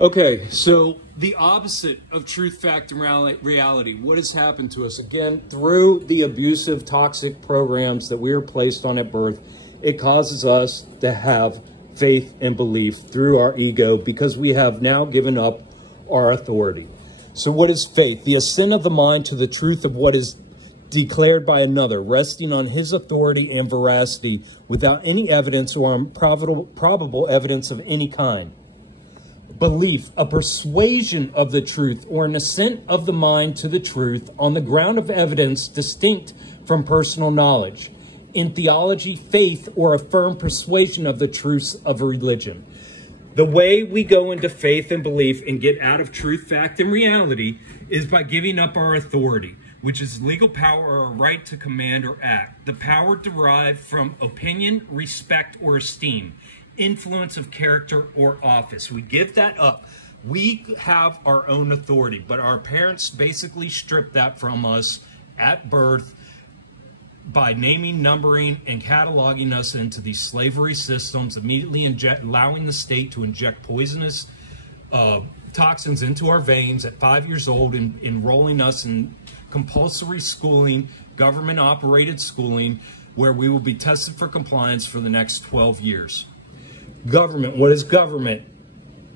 Okay, so the opposite of truth, fact, and reality, what has happened to us? Again, through the abusive, toxic programs that we are placed on at birth, it causes us to have faith and belief through our ego because we have now given up our authority. So what is faith? The assent of the mind to the truth of what is declared by another, resting on his authority and veracity without any evidence or probable evidence of any kind. Belief, a persuasion of the truth or an assent of the mind to the truth on the ground of evidence distinct from personal knowledge. In theology, faith or a firm persuasion of the truths of a religion. The way we go into faith and belief and get out of truth, fact, and reality is by giving up our authority, which is legal power or a right to command or act. The power derived from opinion, respect, or esteem, influence of character or office. We give that up. We have our own authority, but our parents basically stripped that from us at birth by naming, numbering, and cataloging us into these slavery systems, immediately allowing the state to inject poisonous toxins into our veins at 5 years old and enrolling us in compulsory schooling, government-operated schooling, where we will be tested for compliance for the next 12 years. Government, what is government?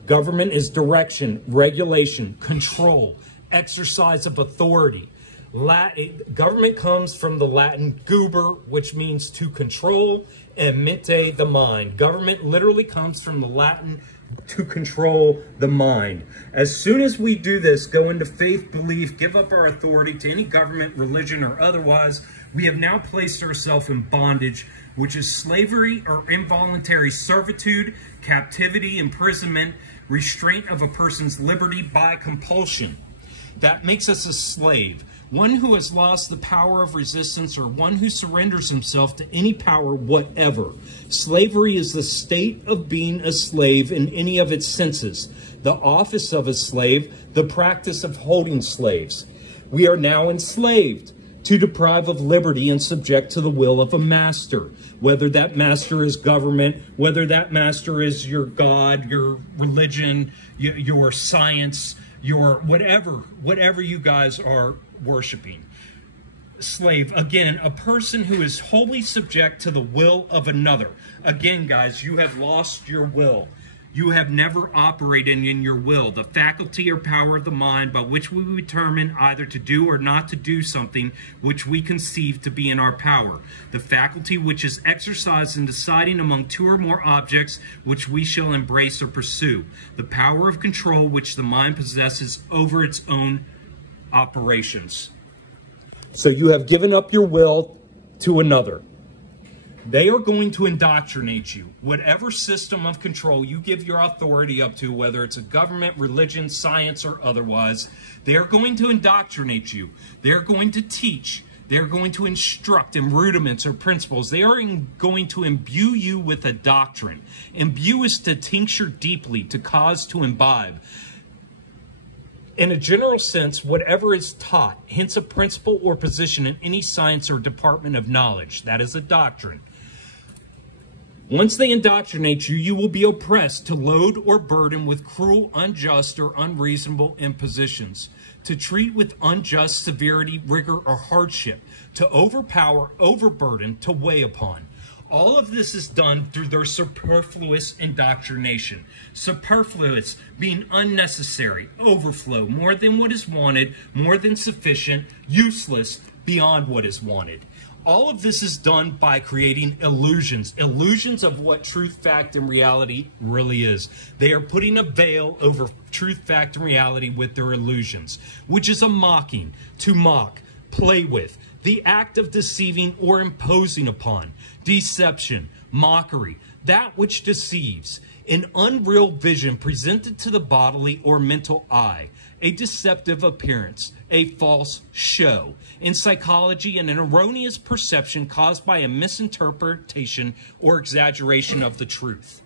Government is direction, regulation, control, exercise of authority. Government comes from the Latin guber, which means to control, and mente, the mind. Government literally comes from the Latin to control the mind. As soon as we do this, go into faith, belief, give up our authority to any government, religion, or otherwise, we have now placed ourselves in bondage, which is slavery or involuntary servitude, captivity, imprisonment, restraint of a person's liberty by compulsion. That makes us a slave. One who has lost the power of resistance or one who surrenders himself to any power whatever. Slavery is the state of being a slave in any of its senses. The office of a slave, the practice of holding slaves. We are now enslaved to deprive of liberty and subject to the will of a master. Whether that master is government, whether that master is your God, your religion, your science, your whatever you guys are worshiping. Slave, again, a person who is wholly subject to the will of another. Again, guys, you have lost your will. You have never operated in your will, the faculty or power of the mind by which we determine either to do or not to do something which we conceive to be in our power. The faculty which is exercised in deciding among two or more objects which we shall embrace or pursue. The power of control which the mind possesses over its own operations. So you have given up your will to another. They are going to indoctrinate you. Whatever system of control you give your authority up to, whether it's a government, religion, science, or otherwise, they are going to indoctrinate you. They're going to teach. They're going to instruct in rudiments or principles. They are going to imbue you with a doctrine. Imbue is to tincture deeply, to cause to imbibe. In a general sense, whatever is taught, hence a principle or position in any science or department of knowledge, that is a doctrine. Once they indoctrinate you, you will be oppressed to load or burden with cruel, unjust, or unreasonable impositions, to treat with unjust severity, rigor, or hardship, to overpower, overburden, to weigh upon. All of this is done through their superfluous indoctrination. Superfluous being unnecessary, overflow, more than what is wanted, more than sufficient, useless, beyond what is wanted. All of this is done by creating illusions. Illusions of what truth, fact, and reality really is. They are putting a veil over truth, fact, and reality with their illusions, which is a mocking, to mock, play with, the act of deceiving or imposing upon, deception, mockery, that which deceives, an unreal vision presented to the bodily or mental eye, a deceptive appearance, a false show. In psychology, an erroneous perception caused by a misinterpretation or exaggeration of the truth.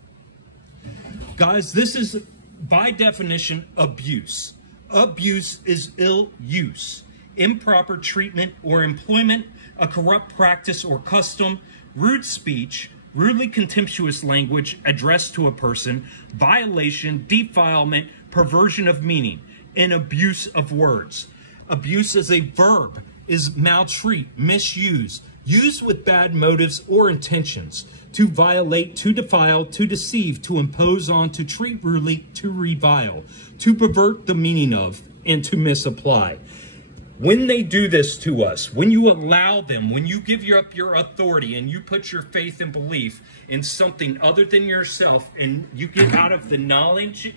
Guys, this is, by definition, abuse. Abuse is ill use, improper treatment or employment, a corrupt practice or custom, rude speech, rudely contemptuous language addressed to a person, violation, defilement, perversion of meaning, and abuse of words. Abuse as a verb is maltreat, misuse, used with bad motives or intentions, to violate, to defile, to deceive, to impose on, to treat rudely, to revile, to pervert the meaning of, and to misapply. When they do this to us, when you allow them, when you give up your authority and you put your faith and belief in something other than yourself, and you get out of the knowledge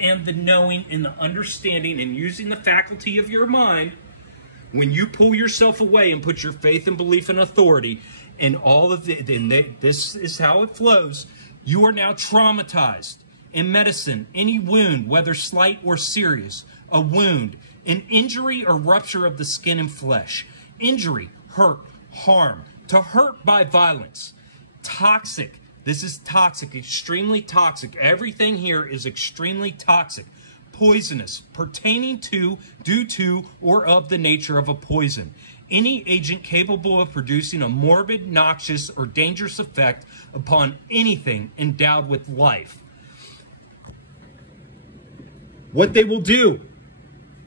and the knowing and the understanding and using the faculty of your mind, when you pull yourself away and put your faith and belief in authority and all of this is how it flows, you are now traumatized. In medicine, any wound, whether slight or serious, a wound, an injury or rupture of the skin and flesh, injury, hurt, harm, to hurt by violence, toxic. This is toxic, extremely toxic. Everything here is extremely toxic. Poisonous, pertaining to, due to, or of the nature of a poison. Any agent capable of producing a morbid, noxious, or dangerous effect upon anything endowed with life. What they will do: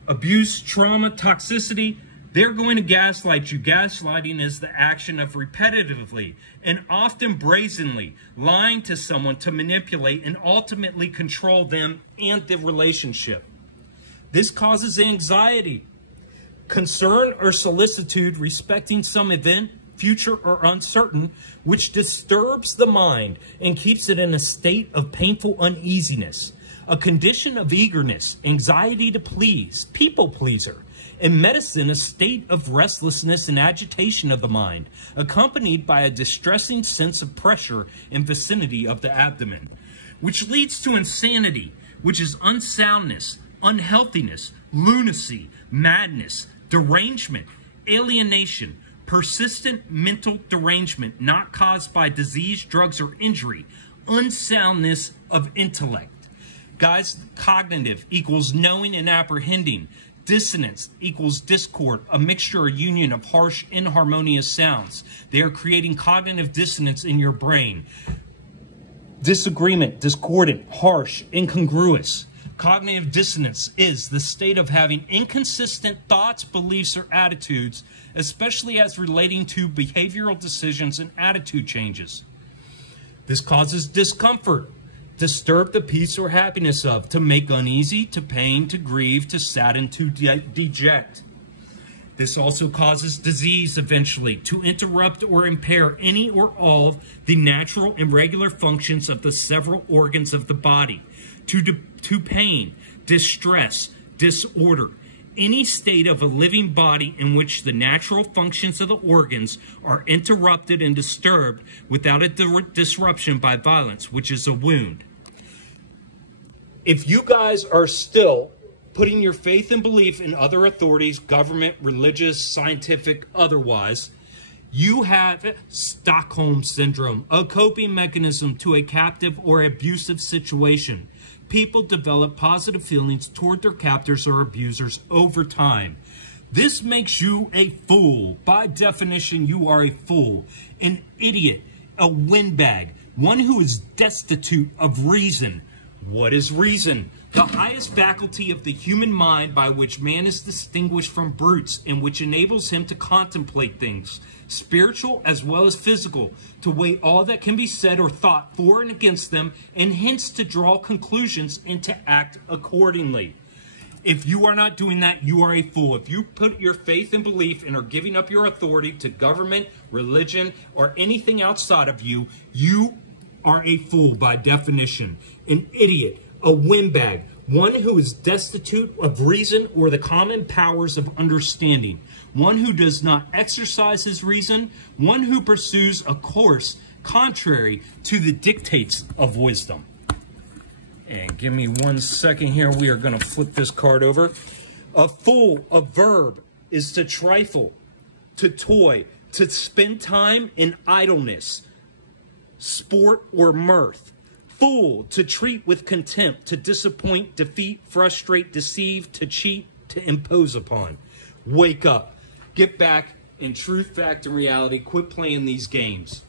abuse, trauma, toxicity, they're going to gaslight you. Gaslighting is the action of repetitively and often brazenly lying to someone to manipulate and ultimately control them and the relationship. This causes anxiety, concern, or solicitude respecting some event, future or uncertain, which disturbs the mind and keeps it in a state of painful uneasiness. A condition of eagerness, anxiety to please, people pleaser. In medicine, a state of restlessness and agitation of the mind, accompanied by a distressing sense of pressure in vicinity of the abdomen, which leads to insanity, which is unsoundness, unhealthiness, lunacy, madness, derangement, alienation, persistent mental derangement not caused by disease, drugs, or injury, unsoundness of intellect. Guys, cognitive equals knowing and apprehending. Dissonance equals discord, a mixture or union of harsh, inharmonious sounds. They are creating cognitive dissonance in your brain. Disagreement, discordant, harsh, incongruous. Cognitive dissonance is the state of having inconsistent thoughts, beliefs, or attitudes, especially as relating to behavioral decisions and attitude changes. This causes discomfort. Disturb the peace or happiness of, to make uneasy, to pain, to grieve, to sadden, to deject. This also causes disease eventually, to interrupt or impair any or all the natural and regular functions of the several organs of the body, to pain, distress, disorder, any state of a living body in which the natural functions of the organs are interrupted and disturbed without a disruption by violence, which is a wound. If you guys are still putting your faith and belief in other authorities, government, religious, scientific, otherwise, you have Stockholm Syndrome, a coping mechanism to a captive or abusive situation. People develop positive feelings toward their captors or abusers over time. This makes you a fool. By definition, you are a fool, an idiot, a windbag, one who is destitute of reason. What is reason? The highest faculty of the human mind by which man is distinguished from brutes and which enables him to contemplate things, spiritual as well as physical, to weigh all that can be said or thought for and against them, and hence to draw conclusions and to act accordingly. If you are not doing that, you are a fool. If you put your faith and belief and are giving up your authority to government, religion, or anything outside of you, you are a fool by definition, an idiot, a windbag, one who is destitute of reason or the common powers of understanding, one who does not exercise his reason, one who pursues a course contrary to the dictates of wisdom. And give me 1 second here. We are going to flip this card over. A fool, a verb, is to trifle, to toy, to spend time in idleness, sport, or mirth. Fool, to treat with contempt, to disappoint, defeat, frustrate, deceive, to cheat, to impose upon. Wake up. Get back in truth, fact, and reality. Quit playing these games.